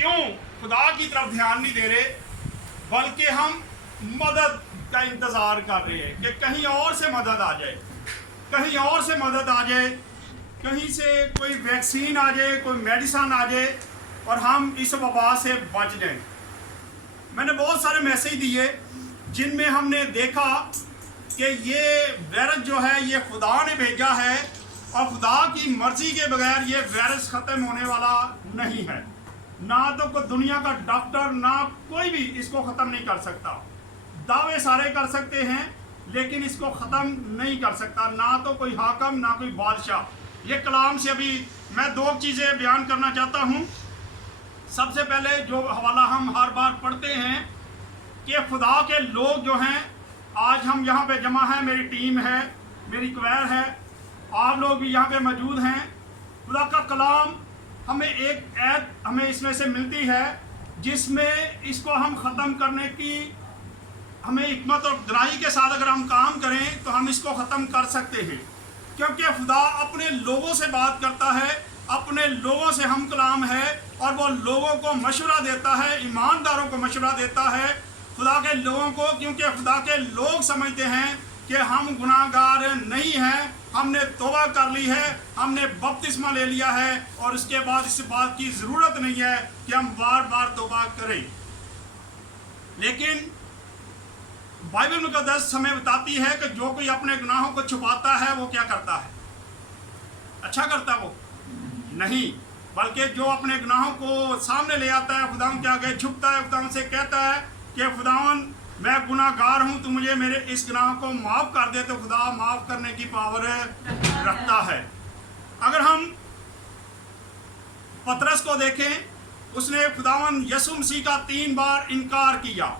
क्यों खुदा की तरफ ध्यान नहीं दे रहे, बल्कि हम मदद का इंतज़ार कर रहे हैं कि कहीं और से मदद आ जाए, कहीं और से मदद आ जाए, कहीं से कोई वैक्सीन आ जाए, कोई मेडिसिन आ जाए और हम इस वबा से बच जाएं। मैंने बहुत सारे मैसेज दिए जिनमें हमने देखा कि ये वायरस जो है ये खुदा ने भेजा है और खुदा की मर्जी के बगैर ये वायरस ख़त्म होने वाला नहीं है। ना तो कोई दुनिया का डॉक्टर, ना कोई भी इसको ख़त्म नहीं कर सकता। दावे सारे कर सकते हैं लेकिन इसको ख़त्म नहीं कर सकता, ना तो कोई हाकम, ना कोई बादशाह। ये कलाम से अभी मैं दो चीज़ें बयान करना चाहता हूँ। सबसे पहले जो हवाला हम हर बार पढ़ते हैं कि खुदा के लोग जो हैं, आज हम यहाँ पे जमा हैं, मेरी टीम है, मेरी क्वैर है, आप लोग भी यहाँ पे मौजूद हैं। खुदा का कलाम हमें एक ऐत हमें इसमें से मिलती है जिसमें इसको हम ख़त्म करने की हमें हिकमत और गहराई के साथ अगर हम काम करें तो हम इसको ख़त्म कर सकते हैं, क्योंकि खुदा अपने लोगों से बात करता है, अपने लोगों से हम कलाम है और वो लोगों को मशवरा देता है, ईमानदारों को मशवरा देता है, खुदा के लोगों को, क्योंकि खुदा के लोग समझते हैं कि हम गुनाहगार नहीं हैं, हमने तौबा कर ली है, हमने बपतिस्मा ले लिया है और उसके बाद इस बात की ज़रूरत नहीं है कि हम बार बार तौबा करें। लेकिन बाइबल मुक़द्दस हमें बताती है कि जो कोई अपने गुनाहों को छुपाता है वो क्या करता है? अच्छा करता है वो? नहीं, बल्कि जो अपने गुनाहों को सामने ले आता है, खुदावंद के आगे झुकता है, खुदावंद से कहता है कि खुदावंद मैं गुनाहगार हूँ, तो मुझे मेरे इस गुनाह को माफ़ कर दे, तो खुदा माफ़ करने की पावर रखता है। अगर हम पतरस को देखें, उसने खुदावंद यीशु मसीह का 3 बार इनकार किया,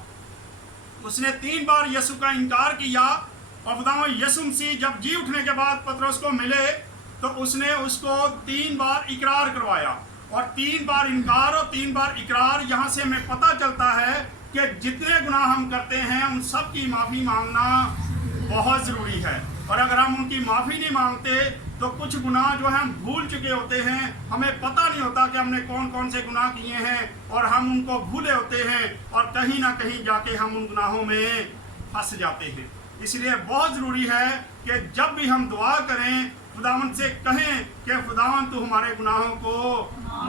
उसने 3 बार यीशु का इनकार किया और खुदावंद यीशु मसीह जब जी उठने के बाद पतरस को मिले तो उसने उसको 3 बार इकरार करवाया और 3 बार इनकार और 3 बार इकरार। यहाँ से हमें पता चलता है कि जितने गुनाह हम करते हैं उन सब की माफ़ी मांगना बहुत ज़रूरी है, और अगर हम उनकी माफ़ी नहीं मांगते तो कुछ गुनाह जो है हम भूल चुके होते हैं, हमें पता नहीं होता कि हमने कौन कौन से गुनाह किए हैं और हम उनको भूले होते हैं और कहीं ना कहीं जाके हम उन गुनाहों में फंस जाते हैं। इसलिए बहुत ज़रूरी है कि जब भी हम दुआ करें खुदावंद से कहें कि खुदावंद तू हमारे गुनाहों को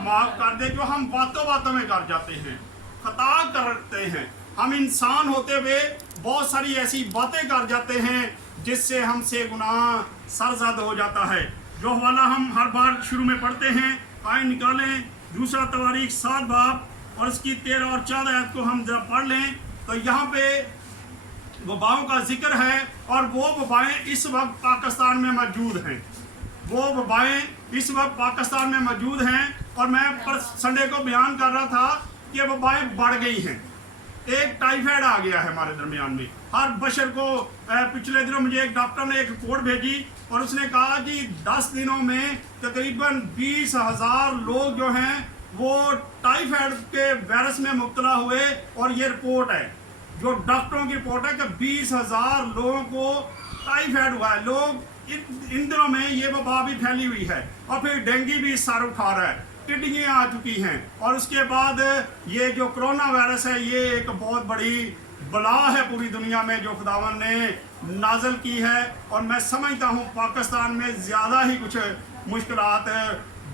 माफ़ कर दे, जो हम बातों बातों में कर जाते हैं, खता करते हैं। हम इंसान होते हुए बहुत सारी ऐसी बातें कर जाते हैं जिससे हमसे गुनाह सरजद हो जाता है। जो हवाला हम हर बार शुरू में पढ़ते हैं, आए निकालें, दूसरा तवारीख 7 बाब और इसकी 13 और 14 आयत को हम जरा पढ़ लें तो यहाँ पे वबाओं का जिक्र है और वो वबाएँ इस वक्त पाकिस्तान में मौजूद हैं। वो वबाएँ इस वक्त पाकिस्तान में मौजूद हैं और मैं पर संडे को बयान कर रहा था कि वबाएँ बढ़ गई हैं। एक टाइफाइड आ गया है हमारे दरमियान में। हर बशर को पिछले दिनों मुझे एक डॉक्टर ने एक रिपोर्ट भेजी और उसने कहा कि 10 दिनों में तकरीबन 20,000 लोग जो हैं वो टाइफाइड के वायरस में मुब्तला हुए, और ये रिपोर्ट है जो डॉक्टरों की रिपोर्ट है कि 20,000 लोगों को टाइफाइड हुआ है। लोग इन दिनों में ये वबा भी फैली हुई है और फिर डेंगू भी सर उठा रहा है, टिड्डियाँ आ चुकी हैं, और उसके बाद ये जो कोरोना वायरस है ये एक बहुत बड़ी बला है पूरी दुनिया में जो खुदावंद ने नाज़िल की है। और मैं समझता हूँ पाकिस्तान में ज़्यादा ही कुछ मुश्किलात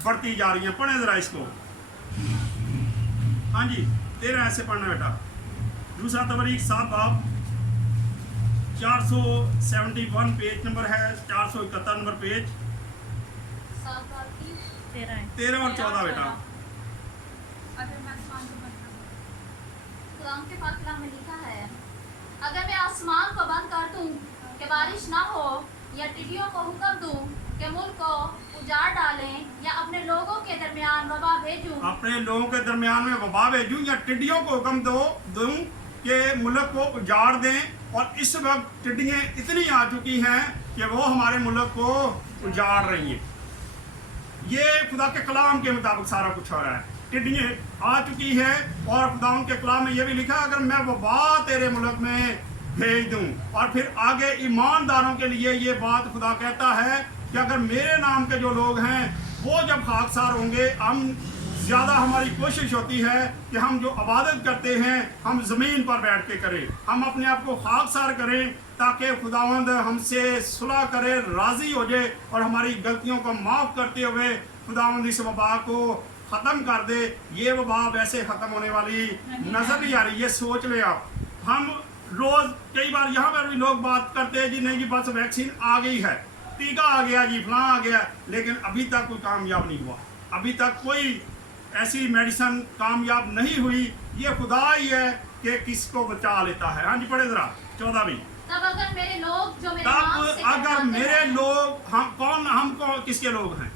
बढ़ती जा रही हैं। पढ़ें ज़रा इसको। हाँ जी, 13 ऐसे पढ़ना बेटा। दूसरा तवारीख 7 बाब 471 पेज नंबर है, 471 नंबर पेज, 13 और 14 बेटा। खुदावंद के पाक कलाम में लिखा है, अगर मैं आसमान को बंद कर दूं कि बारिश ना हो, या टिड्डियों को हुक्म दूं कि मुल्क को उजाड़ डालें, या अपने लोगों के दरमियान वबा भेजूं, अपने लोगों के दरमियान में वबा भेजूं, या टिड्डियों को हुक्म दूं कि मुल्क को उजाड़ दें। और इस वक्त टिड्डियाँ इतनी आ चुकी हैं कि वो हमारे मुल्क को उजाड़ रही हैं। ये खुदा के कलाम के मुताबिक सारा कुछ हो रहा है। टिड्डियाँ आ चुकी है और खुदा के कलाम में ये भी लिखा, अगर मैं वबा तेरे मुल्क में भेज दूं। और फिर आगे ईमानदारों के लिए ये बात खुदा कहता है कि अगर मेरे नाम के जो लोग हैं वो जब खाकसार होंगे, हम ज़्यादा हमारी कोशिश होती है कि हम जो इबादत करते हैं हम ज़मीन पर बैठ के करें, हम अपने आप को खाकसार करें ताकि खुदावंद हमसे सुलह करे, राज़ी हो जाए और हमारी गलतियों को माफ़ करते हुए खुदावंद इस वबा को ख़त्म कर दे। ये वबा वैसे ख़त्म होने वाली नज़र नहीं आ रही, ये सोच ले आप। हम रोज़ कई बार यहाँ पर भी लोग बात करते हैं जी नहीं जी बस वैक्सीन आ गई है, टीका आ गया जी, फलां आ गया, लेकिन अभी तक कोई कामयाब नहीं हुआ, अभी तक कोई ऐसी मेडिसिन कामयाब नहीं हुई। ये खुदा ही है कि किसको बचा लेता है। हाँ जी पढ़े ज़रा 14वीं। तब अगर मेरे लोग जो मेरे तब नाम से अगर कहलाते मेरे हैं, लोग, हम कौन किसके लोग हैं?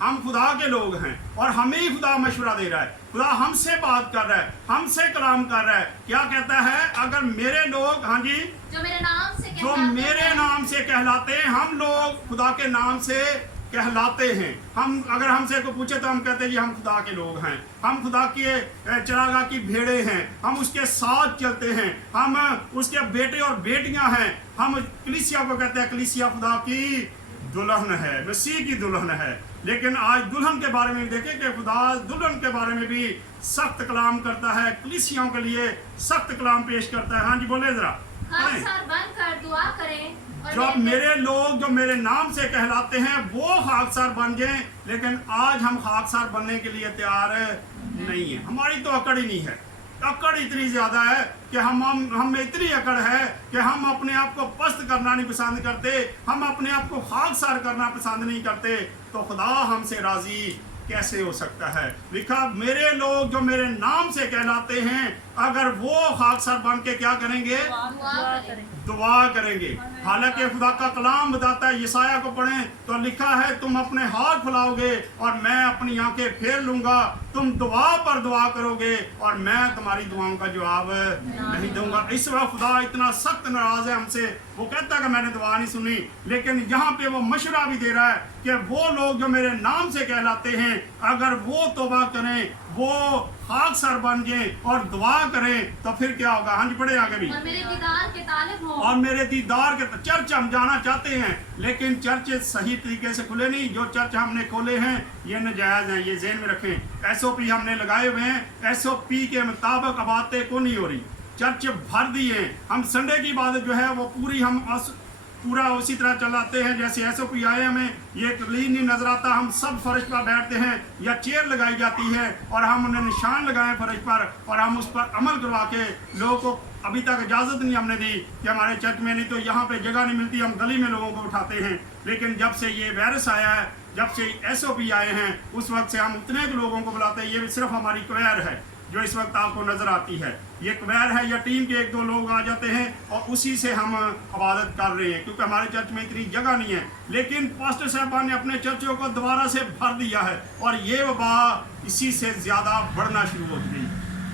हम खुदा के लोग हैं और हमें ही खुदा मशवरा दे रहा है, खुदा हमसे बात कर रहा है, हमसे कलाम कर रहा है। क्या कहता है? अगर मेरे लोग, हाँ जी, जो मेरे नाम से जो कहलाते मेरे हैं, नाम से कहलाते हैं, हम लोग खुदा के नाम से कहलाते हैं। हम अगर हमसे को पूछे तो हम कहते हैं जी हम खुदा के लोग हैं, हम खुदा के चरागाह की भेड़े हैं, हम उसके साथ चलते हैं, हम उसके बेटे और बेटियां हैं। हम कलीसिया को कहते हैं कलीसिया खुदा की दुल्हन है, मसीह की दुल्हन है। लेकिन आज दुल्हन के बारे में देखें कि खुदा दुल्हन के बारे में भी सख्त कलाम करता है, कलीसियाओं के लिए सख्त कलाम पेश करता है। हाँ जी बोले जरा। खाकसार बनकर दुआ करें और जब मेरे लोग जो मेरे नाम से कहलाते हैं वो खाकसार बन जाएं, लेकिन आज हम खाकसार बनने के लिए तैयार नहीं है। हमारी तो अकड़ ही नहीं है, अकड़ इतनी ज़्यादा है कि हम में इतनी अकड़ है कि हम अपने आप को पस्त करना नहीं पसंद करते, हम अपने आप को खाकसार करना पसंद नहीं करते। तो खुदा हमसे राज़ी कैसे हो सकता है? लिखा मेरे लोग जो मेरे नाम से कहलाते हैं अगर वो खाकसार बन के क्या करेंगे? दुआ करें। दुआ करेंगे। हालांकि खुदा का कलाम बताता है, यसाया को पढ़ें तो लिखा है तुम अपने हाथ फैलाओगे और मैं अपनी आंखें फेर लूंगा, तुम दुआ पर दुआ करोगे और मैं तुम्हारी दुआओं का जवाब नहीं दूंगा। इस वक्त खुदा इतना सख्त नाराज है हमसे, वो कहता है कि मैंने दुआ नहीं सुनी, लेकिन यहाँ पे वो मशवरा भी दे रहा है कि वो लोग जो मेरे नाम से कहलाते हैं अगर वो तौबा करें, वो खाकसार बन जाए और दुआ करें तो फिर क्या होगा? हाँ जी पढ़े आगे भी। और मेरे दीदार के तालिब हो, और मेरे दीदार के चर्च हम जाना चाहते हैं, लेकिन चर्च सही तरीके से खुले नहीं। जो चर्च हमने खोले हैं ये नजायज हैं, ये ज़हन में रखें। SOP हमने लगाए हुए हैं, SOP के मुताबिक इबादतें को नहीं हो रही, चर्च भर दिए। हम संडे की इबादत जो है वो पूरा उसी तरह चलाते हैं जैसे SOP आए। हमें ये क्लीन नहीं नजर आता, हम सब फर्श पर बैठते हैं या चेयर लगाई जाती है और हम उन्हें निशान लगाए फर्श पर और हम उस पर अमल करवा के लोगों को अभी तक इजाज़त नहीं हमने दी कि हमारे चर्च में नहीं तो यहाँ पे जगह नहीं मिलती, हम गली में लोगों को उठाते हैं। लेकिन जब से ये वायरस आया है, जब से SOP आए हैं, उस वक्त से हम उतने लोगों को बुलाते हैं। ये भी सिर्फ हमारी क्वेर है जो इस वक्त आपको नजर आती है, ये क्वेर है या टीम के 1-2 लोग आ जाते हैं और उसी से हम इबादत कर रहे हैं क्योंकि हमारे चर्च में इतनी जगह नहीं है। लेकिन पास्टर साहबान ने अपने चर्चों को दोबारा से भर दिया है और ये वबा इसी से ज़्यादा बढ़ना शुरू हो गई।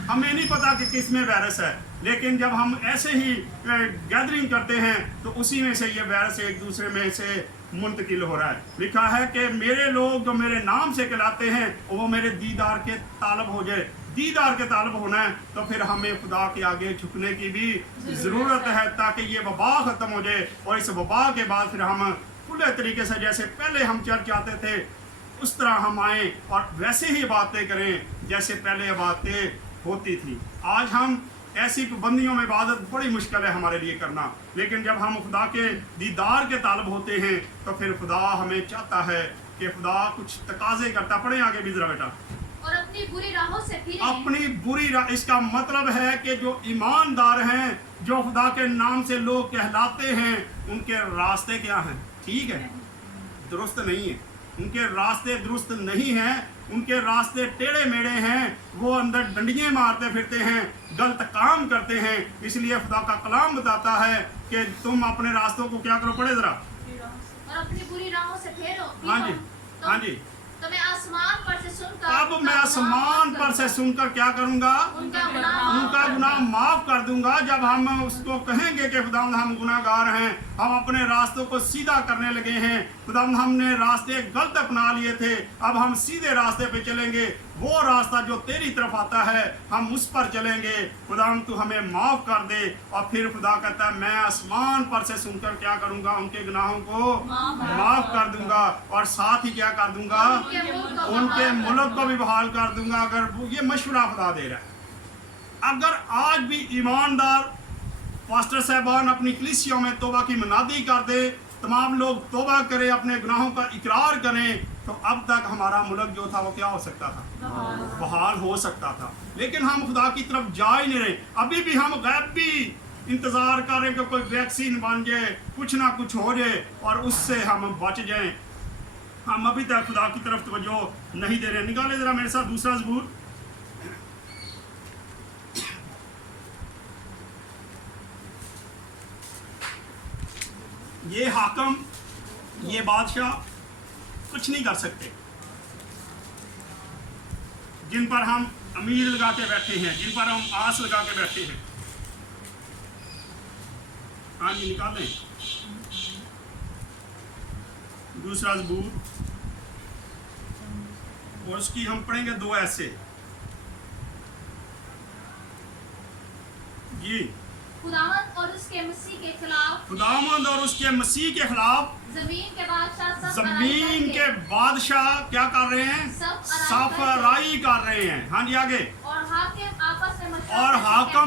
हमें नहीं पता कि किस में वायरस है, लेकिन जब हम ऐसे ही गैदरिंग करते हैं तो उसी में से ये वायरस एक दूसरे में से मुंतकिल हो रहा है। लिखा है कि मेरे लोग जो मेरे नाम से कहलाते हैं वो मेरे दीदार के तालब हो जाए। दीदार के तालब होना है तो फिर हमें खुदा के आगे झुकने की भी ज़रूरत है ताकि ये वबा ख़त्म हो जाए और इस वबा के बाद फिर हम खुले तरीके से जैसे पहले हम चर्च आते थे उस तरह हम आएँ और वैसे ही बातें करें जैसे पहले बातें होती थी। आज हम ऐसी पाबंदियों में इबादत बड़ी मुश्किल है हमारे लिए करना, लेकिन जब हम खुदा के दीदार के तालब होते हैं तो फिर खुदा हमें चाहता है कि खुदा कुछ तकाजे करता। पढ़े आगे भी जरा बेटा। और अपनी बुरी राहों से फिरें। अपनी बुरी राह, इसका मतलब है कि जो ईमानदार हैं, जो खुदा के नाम से लोग कहलाते हैं, उनके रास्ते क्या हैं? ठीक है, दुरुस्त नहीं है, उनके रास्ते दुरुस्त नहीं हैं, उनके रास्ते टेढ़े मेढ़े हैं, वो अंदर डंडियाँ मारते फिरते हैं, गलत काम करते हैं। इसलिए खुदा का कलाम बताता है कि तुम अपने रास्तों को क्या करो? पढ़े जरा। और अपनी बुरी राहों से फेरो। हाँ जी, हाँ जी। तो मैं आसमान पर से सुनकर, अब मैं आसमान पर से सुनकर क्या करूंगा? उनका गुनाह माफ कर दूंगा। जब हम उसको कहेंगे कि खुदावंद हम गुनाहगार हैं, हम अपने रास्तों को सीधा करने लगे हैं, खुदावंद हमने रास्ते गलत अपना लिए थे, अब हम सीधे रास्ते पे चलेंगे, वो रास्ता जो तेरी तरफ आता है हम उस पर चलेंगे। खुदावंद तू हमें माफ कर दे। और फिर खुदा कहता है मैं आसमान पर से सुनकर क्या करूंगा? उनके गुनाहों को माफ कर दूंगा और साथ ही क्या कर दूंगा? उनके मुल्क को भी बहाल कर दूंगा। अगर ये मशवरा खुदा दे रहा है। अगर आज भी ईमानदार पास्टर साहबान अपनी कलीसियों में तौबा की मनादी कर दे, तमाम लोग तौबा करें, अपने गुनाहों का इकरार करें, तो अब तक हमारा मुल्क जो था वो क्या हो सकता था? बहाल हो सकता था। लेकिन हम खुदा की तरफ जा ही नहीं रहे। अभी भी हम गैबी इंतज़ार कर रहे हैं कि कोई वैक्सीन बन जाए, कुछ ना कुछ हो जाए और उससे हम बच जाएं। हम अभी तक खुदा की तरफ तवज्जो नहीं दे रहे। निकाले ज़रा मेरे साथ दूसरा ज़बूर। ये हाकम, ये बादशाह कुछ नहीं कर सकते, जिन पर हम अमीर लगा के बैठे हैं, जिन पर हम आस लगा के बैठे हैं। हाँ जी, निकालें दूसरा ज़बूर, और उसकी हम पढ़ेंगे 2 ऐसे। जी, खुदावंद और उसके मसीह के खिलाफ, खुदावंद और उसके मसीह के खिलाफ जमीन के बादशाह सब जमीन के बादशाह क्या कर रहे हैं? सफराई कर रहे हैं। हाँ जी, आगे। और हाकिम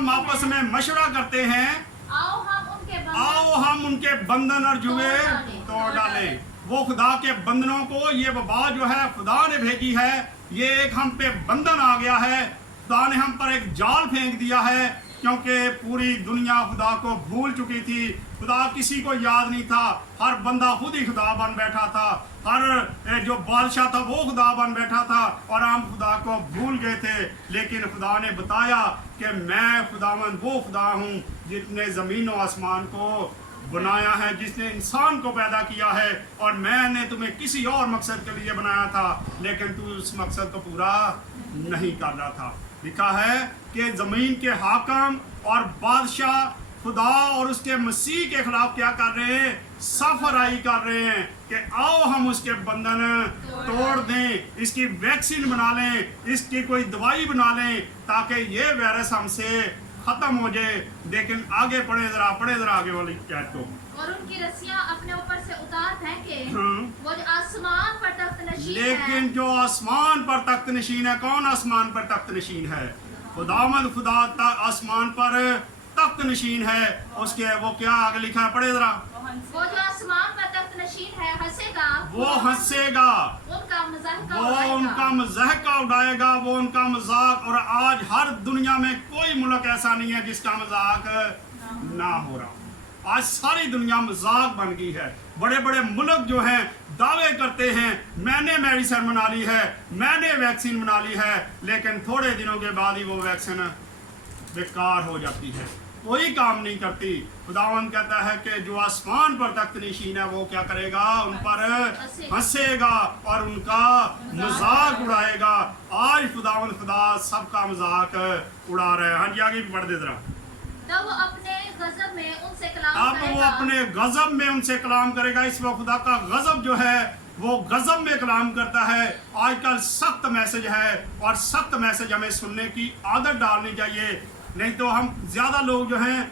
आपस में मशवरा करते हैं, आओ हम उनके बंधन और जुए तोड़ डालें। वो खुदा के बंधनों को, ये वबा जो है खुदा ने भेजी है, ये एक हम पे बंधन आ गया है। खुदा ने हम पर एक जाल फेंक दिया है, क्योंकि पूरी दुनिया खुदा को भूल चुकी थी। खुदा किसी को याद नहीं था। हर बंदा खुद ही खुदा बन बैठा था। हर जो बादशाह था वो खुदा बन बैठा था, और हम खुदा को भूल गए थे। लेकिन खुदा ने बताया कि मैं खुदावंद वो खुदा हूँ जिसने ज़मीन और आसमान को बनाया है, जिसने इंसान को पैदा किया है, और मैंने तुम्हें किसी और मकसद के लिए बनाया था, लेकिन तू उस मकसद को पूरा नहीं कर रहा था। लिखा है कि ज़मीन के हाकम और बादशाह खुदा और उसके मसीह के खिलाफ क्या कर रहे हैं? सफराई कर रहे हैं कि आओ हम उसके बंधन तोड़ दें, इसकी वैक्सीन बना लें, इसकी कोई दवाई बना लें, ताकि ये वायरस हमसे खत्म हो जाए। लेकिन आगे पढ़े जरा आगे वाली कैट को। और उनकी रस्सियां अपने ऊपर से उतार फेंके, वो जो आसमान पर तख्त नशीन है। लेकिन जो आसमान पर तख्त नशीन है, कौन आसमान पर तख्त नशीन है? खुदावंद खुदा आसमान पर तख्त नशीन है। उसके वो क्या आगे लिखा है, पढ़े जरा। वो जो आसमान पर तख्त नशीन है हंसेगा, वो हंसेगा, उनका मज़ाक उड़ाएगा, वो उनका मजाक। और आज हर दुनिया में कोई मुल्क ऐसा नहीं है जिसका मजाक ना हो रहा। आज सारी दुनिया मजाक बन गई है। बड़े बड़े मुल्क जो हैं दावे करते हैं मैंने मेडिसिन बना ली है, मैंने वैक्सीन बना ली है, लेकिन थोड़े दिनों के बाद ही वो वैक्सीन बेकार हो जाती है, कोई काम नहीं करती। खुदावंद कहता है कि जो आसमान पर तख्त नशीन है वो क्या करेगा? उन पर हंसेगा और उनका मजाक उड़ाएगा। आज खुदावंद खुदा सबका मजाक उड़ा रहा है। हाँ जी, आगे भी पढ़ दे जरा। तब वो अपने गज़ब में उनसे कलाम करेगा। इस वक्त खुदा का गज़ब जो है वो गज़ब में कलाम करता है। आजकल सख्त मैसेज है, और सख्त मैसेज हमें सुनने की आदत डालनी चाहिए, नहीं तो हम ज़्यादा लोग जो हैं,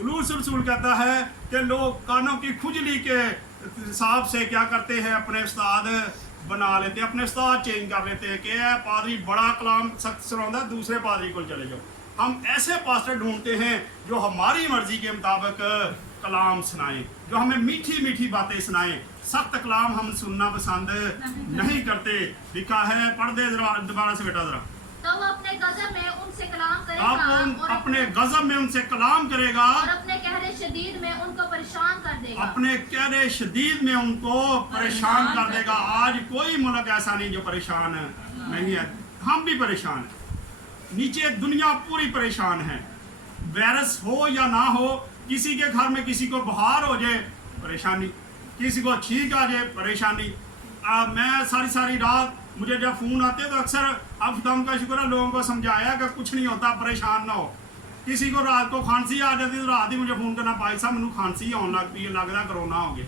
रसूल कहता है कि लोग कानों की खुजली के हिसाब से क्या करते हैं, अपने उस्ताद बना लेते हैं, अपने उस्ताद चेंज कर लेते हैं कि पादरी बड़ा कलाम सख्त सुनाता, दूसरे पादरी को चले जाओ। हम ऐसे पास्टर ढूंढते हैं जो हमारी मर्जी के मुताबिक कलाम सुनाएं, जो हमें मीठी मीठी बातें सुनाएं। सख्त कलाम हम सुनना पसंद नहीं करते। लिखा है, पढ़ दे दोबारा से बेटा जरा। तो वो अपने गज़ब में उनसे कलाम करेगा, और अपने गज़ब में उनसे कलाम करेगा, और अपने कहरे शदीद में उनको परेशान कर देगा। अपने कहरे शदीद में उनको परेशान कर देगा। आज कोई मुल्क ऐसा नहीं जो परेशान नहीं है। हम भी परेशान हैं, नीचे दुनिया पूरी परेशान है। वायरस हो या ना हो, किसी के घर में किसी को बुखार हो जाए परेशानी, किसी को छींक आ जाए परेशानी। मैं सारी रात मुझे जब फ़ोन आते तो अक्सर अब खुदा का शुक्र है लोगों को समझाया कि कुछ नहीं होता, परेशान ना हो। किसी को रात को खांसी आ जाती तो रात ही मुझे फ़ोन करना, भाई साहब मैंने खांसी आने लग पी, लगता कोरोना हो गया।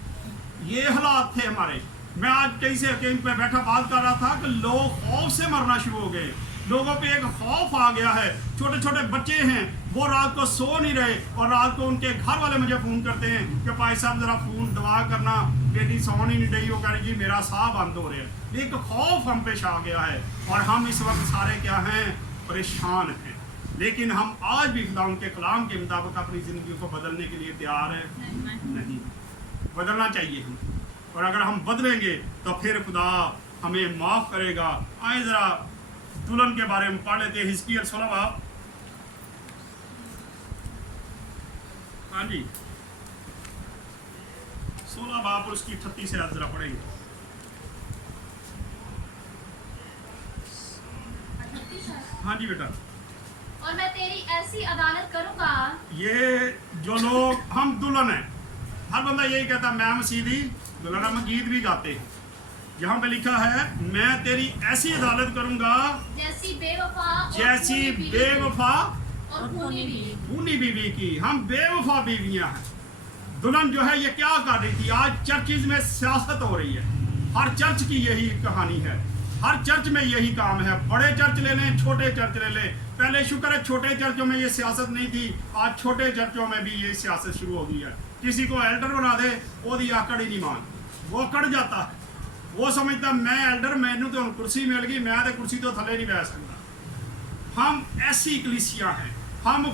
ये हालात थे हमारे। मैं आज कहीं पे बैठा बात कर रहा था कि लोग खौफ से मरना शुरू हो गए। लोगों पे एक खौफ आ गया है। छोटे छोटे बच्चे हैं, वो रात को सो नहीं रहे और रात को उनके घर वाले मुझे फ़ोन करते हैं कि भाई साहब ज़रा फ़ोन दवा करना, बेटी सो नहीं रही, वो कह रही जी मेरा साह बंद हो रहा है। एक खौफ हम पेश आ गया है और हम इस वक्त सारे क्या हैं, परेशान हैं। लेकिन हम आज भी खुदा उनके कलाम के मुताबिक अपनी ज़िंदगी को बदलने के लिए तैयार हैं नहीं। बदलना चाहिए हम, और अगर हम बदलेंगे तो फिर खुदा हमें माफ़ करेगा। आए ज़रा दुल्हन के बारे में पढ़ लेते हैं। हिजकिय्याह 16 बाब, हाँ जी 16 बाब और उसकी 38 से जरा पढ़ेंगे। हाँ जी बेटा। और मैं तेरी ऐसी अदालत करूंगा। ये जो लोग, हम दुल्हन हैं, हर बंदा यही कहता मैं मसीदी दुल्हन, हम गीत भी गाते हैं। यहाँ पे लिखा है मैं तेरी ऐसी अदालत करूंगा जैसी बेवफा और जैसी खूनी बीवी बेवफा और खूनी बीवी। खूनी बीवी की। हम बेवफा बीवियां हैं। दुल्हन जो है ये क्या कर रही थी? आज चर्चिज में सियासत हो रही है, हर चर्च की यही कहानी है, हर चर्च में यही काम है। बड़े चर्च ले लें, छोटे चर्च ले लें। पहले शुक्र है छोटे चर्चों में ये सियासत नहीं थी, आज छोटे चर्चों में भी ये सियासत शुरू हो गई है। किसी को एल्डर बना दे, वो दी आकड़ ही नहीं मान, वो कट जाता है। वो समझता मैं एल्डर, मैनू तो कुर्सी मिल गई, मैं तो कुर्सी तो थले नहीं बैठ सकता। हम ऐसी कलीसिया हैं, हम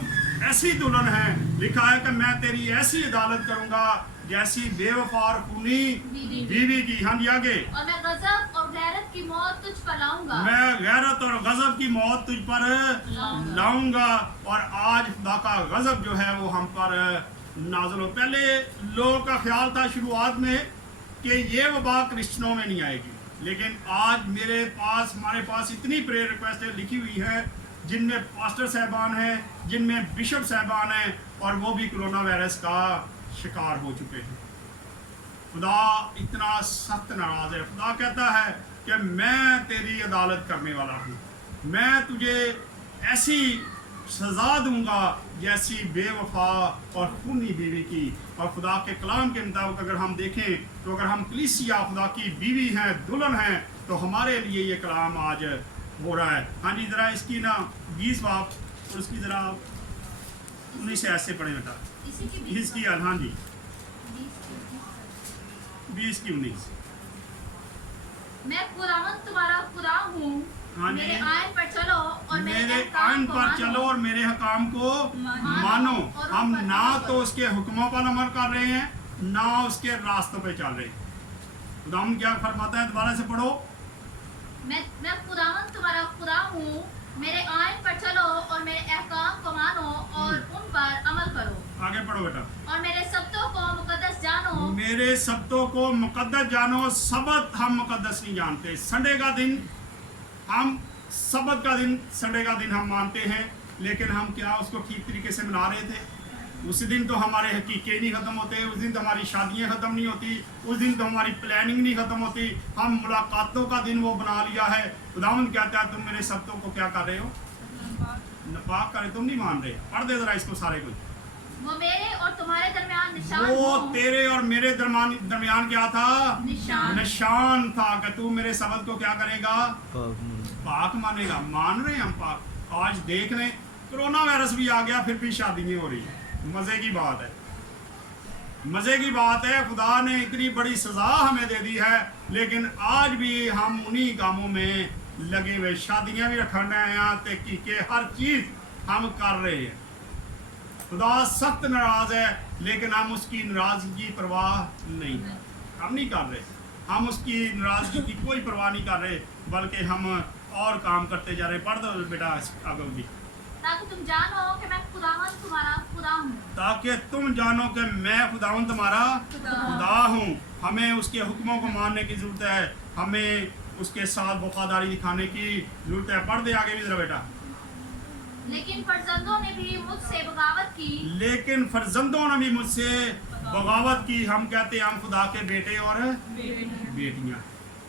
ऐसी दुल्हन हैं। लिखा है कि मैं तेरी ऐसी अदालत करूंगा जैसी बेवफा और खूनी बीवी की। हाँ जी आगे। और मैं गजब और गैरत की मौत तुझ पर लाऊंगा। मैं गैरत और गजब की मौत तुझ पर लाऊंगा। और आज खुदा का गजब जो है वो हम पर नाज़िल हो। पहले लोगों का ख्याल था शुरुआत में कि ये वबा क्रिश्चियनों में नहीं आएगी, लेकिन आज मेरे पास, हमारे पास इतनी प्रेयर रिक्वेस्टें लिखी हुई हैं जिनमें पास्टर साहबान हैं, जिनमें बिशप साहबान हैं, और वो भी कोरोना वायरस का शिकार हो चुके हैं। खुदा इतना सख्त नाराज है। खुदा कहता है कि मैं तेरी अदालत करने वाला हूँ, मैं तुझे ऐसी सज़ा दूंगा जैसी बेवफा और खूनी बीवी की। और खुदा के कलाम के मुताबिक अगर हम देखें तो अगर हम कलीसिया खुदा की बीवी हैं, दुल्हन हैं, तो हमारे लिए ये कलाम आज हो रहा है। हाँ जी ज़रा इसकी ना 20 बाब और उसकी ज़रा 19 से ऐसे पढ़े बेटा। इसकी हाँ जी 20 की 19। मैं खुदावंद तुम्हारा खुदा हूँ, हाँ जी। मेरे आयन पर चलो और मेरे अहकाम आयन को पर मानो। चलो और मेरे हकाम को मानो। और हम उन पर ना अमल तो करो। उसके हुक्मों पर अमल कर रहे हैं, ना उसके रास्तों पे चल रहे हैं। खुदाम क्या फरमाता है, दोबारा से पढ़ो। मैं खुदावंद तुम्हारा खुदा हूँ, मेरे आयन पर चलो और मेरे अहकाम को मानो और उन पर अमल करो। आगे पढ़ो बेटा। और मेरे शब्दों को मुकद्दस जानो। मेरे शब्दों को मुकद्दस जानो। सबत हम मुकद्दस नहीं जानते। संडे का दिन हम, सबत का दिन, संडे का दिन हम मानते हैं, लेकिन हम क्या उसको ठीक तरीके से मना रहे थे? उस दिन तो हमारे हकीके नहीं ख़त्म होते, उस दिन तो हमारी शादियां ख़त्म नहीं होती, उस दिन तो हमारी प्लानिंग नहीं ख़त्म होती। हम मुलाकातों का दिन वो बना लिया है। खुदावंद कहता है तुम मेरे शब्दों को क्या कर रहे हो? नापाक कर रहे, तुम नहीं मान रहे। पढ़ दे जरा इसको सारे कुछ। वो मेरे और तुम्हारे दरमियान निशान वो हो। तेरे और मेरे दरमियान क्या था? निशान था कि तू मेरे शब्द को क्या करेगा? पाक मानेगा। मान रहे हैं हम पाक। आज देख रहे कोरोना वायरस भी आ गया, फिर भी शादियां हो रही है। मज़े की बात है, मज़े की बात है। खुदा ने इतनी बड़ी सज़ा हमें दे दी है, लेकिन आज भी हम उन्हीं कामों में लगे हुए। शादियां भी रखने हैं यहाँ तक कि हर चीज़ हम कर रहे हैं। खुदा सख्त नाराज़ है, लेकिन हम उसकी नाराज़गी की परवाह नहीं, हम नहीं कर रहे। हम उसकी नाराज़गी की कोई परवाह नहीं कर रहे, बल्कि हम और काम करते जा रहे। पढ़ दो बेटा आगे भी। ताकि तुम जानो कि मैं खुदावंद तुम्हारा खुदा हूँ। ताकि तुम जानो कि मैं खुदावंद तुम्हारा खुदा हूँ। हमें उसके हुक्मों को मानने की ज़रूरत है, हमें उसके साथ वफादारी दिखाने की ज़रूरत है। पढ़ दे आगे भी ज़रा बेटा। लेकिन फर्जंदों ने भी मुझसे बगावत की। लेकिन फर्जंदों ने भी मुझसे बगावत की। हम कहते हैं हम खुदा के बेटे और बेटियां,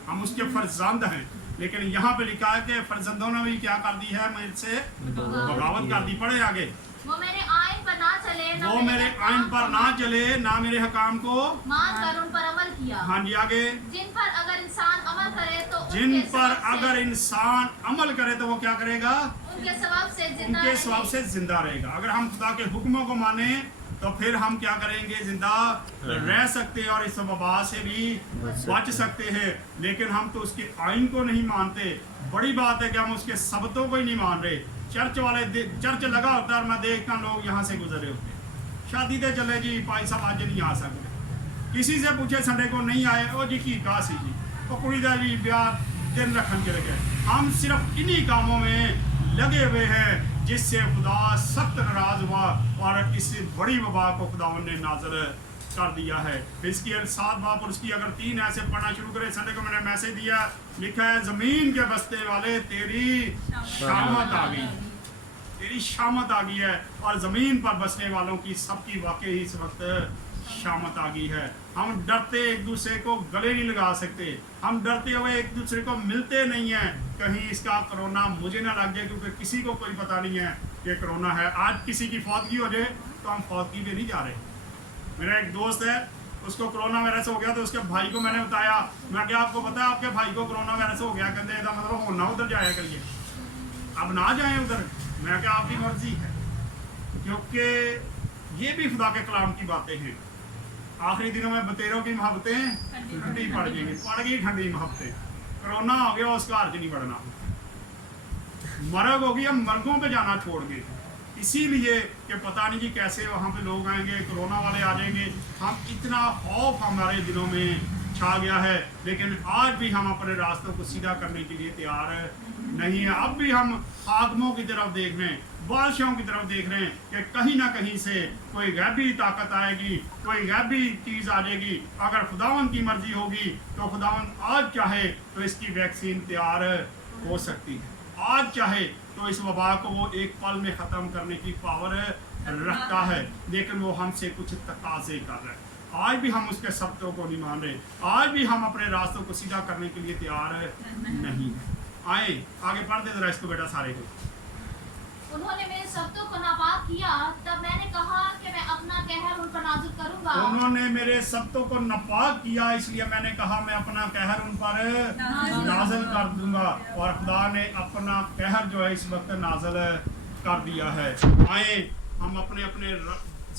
हम उसके फर्जंद हैं, लेकिन यहाँ पे लिखा है कि फर्जंदों ने भी क्या कर दी है? मुझसे बगावत कर दी। पढ़े आगे। वो मेरे आयन पर ना चले चले न वो मेरे आइन पर ना चले ना मेरे हकाम को मान कर उन पर अमल किया। हाँ जी आगे, जिन पर अगर इंसान अमल करे तो जिन पर अगर इंसान अमल करे तो वो क्या करेगा, उनके सवाब से जिंदा उनके सवाब से जिंदा रहेगा। अगर हम खुदा के हुक्मों को माने तो फिर हम क्या करेंगे, जिंदा रह सकते हैं और इस वबा से भी बच सकते हैं। लेकिन हम तो उसके आइन को नहीं मानते। बड़ी बात है कि हम उसके सबतों को ही नहीं मान रहे। चर्च वाले चर्च लगा होता है और मैं देखता लोग यहाँ से गुजरे होते, शादी दे चले जी भाई साहब आज नहीं आ सकते, किसी से पूछे संडे को नहीं आए, ओ जी की कासी जी वो कुड़ी दा जी ब्याह दिन रखन के लगे। हम सिर्फ इन्हीं कामों में लगे हुए हैं जिससे खुदा सख्त नाराज हुआ और इस बड़ी वबा को खुदावन ने नाज़िल कर दिया है। इसकी 7 बाब और उसकी अगर 3 ऐसे पढ़ना शुरू करें, संडे को मैंने मैसेज दिया, लिखा है जमीन के बसते वाले तेरी शामत आ गई, तेरी शामत आ गई है। और जमीन पर बसने वालों की सबकी वाकई इस वक्त शामत आ गई है। हम डरते एक दूसरे को गले नहीं लगा सकते, हम डरते हुए एक दूसरे को मिलते नहीं हैं, कहीं इसका कोरोना मुझे ना लग जाए, क्योंकि किसी को कोई पता नहीं है कि कोरोना है। आज किसी की फौतगी हो जाए तो हम फौतगी पे नहीं जा रहे। मेरा एक दोस्त है, उसको कोरोना वायरस हो गया तो उसके भाई को मैंने बताया, मैं क्या आपको पता है आपके भाई को कोरोना वायरस हो गया, कहते हैं मतलब होना उधर जाया करिए, अब ना जाएं उधर। मैं क्या आपकी मर्जी है, क्योंकि ये भी खुदा के कलाम की बातें हैं। आखिरी दिनों में बतेरों की मोहब्बतें ठंडी पड़ जाएंगी, पड़ गई ठंडी मोहब्बतें। कोरोना हो गया उसका अर्ज नहीं बढ़ना, मरग होगी हम मर्गों पे जाना छोड़ गए, इसीलिए कि पता नहीं जी कैसे वहाँ पे लोग आएंगे, कोरोना वाले आ जाएंगे। हम इतना खौफ हमारे दिलों में छा गया है, लेकिन आज भी हम अपने रास्तों को सीधा करने के लिए तैयार नहीं है। अब भी हम हाकिमों की तरफ देख रहे हैं, बादशाहों की तरफ देख रहे हैं कि कहीं ना कहीं से कोई गैबी ताकत आएगी, कोई गैबी चीज़ आ जाएगी। अगर खुदावन की मर्जी होगी तो खुदावन आज चाहे तो इसकी वैक्सीन तैयार हो सकती है, आज चाहे तो इस वबा को वो एक पल में ख़त्म करने की पावर रखता है। लेकिन वो हमसे कुछ तकाजे कर रहा है। आज भी हम उसके शब्दों को नहीं मान रहे, आज भी हम अपने रास्तों को सीधा करने के लिए तैयार नहीं है। आए आगे पढ़ते जरा इसको बेटा सारे को। उन्होंने मेरे शब्दों को नापाक किया, तब मैंने कहा कि मैं अपना कहर उन पर नाज़िल करूंगा। उन्होंने मेरे शब्दों को नापाक किया, इसलिए मैंने कहा मैं अपना कहर उन पर नाज़िल कर दूंगा। और खुदा ने अपना कहर जो है इस वक्त नाज़िल कर दिया है। आए हम अपने अपने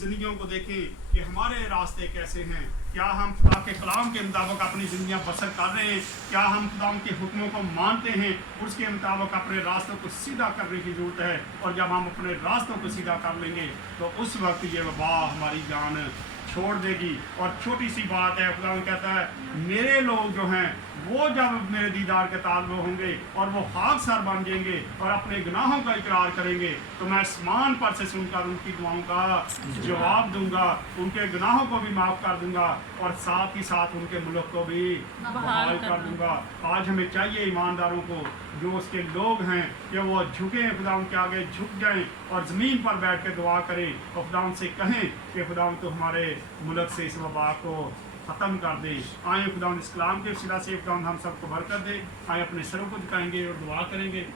जिंदगियों को देखें कि हमारे रास्ते कैसे हैं। क्या हम खुदा के कलाम के मुताबिक अपनी ज़िंदगियाँ बसर कर रहे हैं? क्या हम खुदा के हुक्मों को मानते हैं? उसके मुताबिक अपने रास्तों को सीधा करने की ज़रूरत है। और जब हम अपने रास्तों को सीधा कर लेंगे तो उस वक्त ये वबा हमारी जान छोड़ देगी। और छोटी सी बात है, खुदा कहता है मेरे लोग जो हैं वो जब मेरे दीदार के ताल्ब होंगे और वो खाकसार बन जाएंगे और अपने गुनाहों का इकरार करेंगे तो मैं आसमान पर से सुनकर उनकी दुआओं का जवाब दूंगा, उनके गुनाहों को भी माफ़ कर दूंगा और साथ ही साथ उनके मुल्क को भी बहाल कर दूंगा। आज हमें चाहिए ईमानदारों को जो उसके लोग हैं कि वो झुकें, खुदा उनके आगे झुक जाएं और ज़मीन पर बैठ के दुआ करें और खुदा उनसे कहें कि खुदा तो हमारे मुल्क से इस वबा को ख़त्म कर दे। आए खुदा इस कलाम के सिला से खुदा हम सबको बरकत दे। आए अपने सरों को झुकाएंगे और दुआ करेंगे।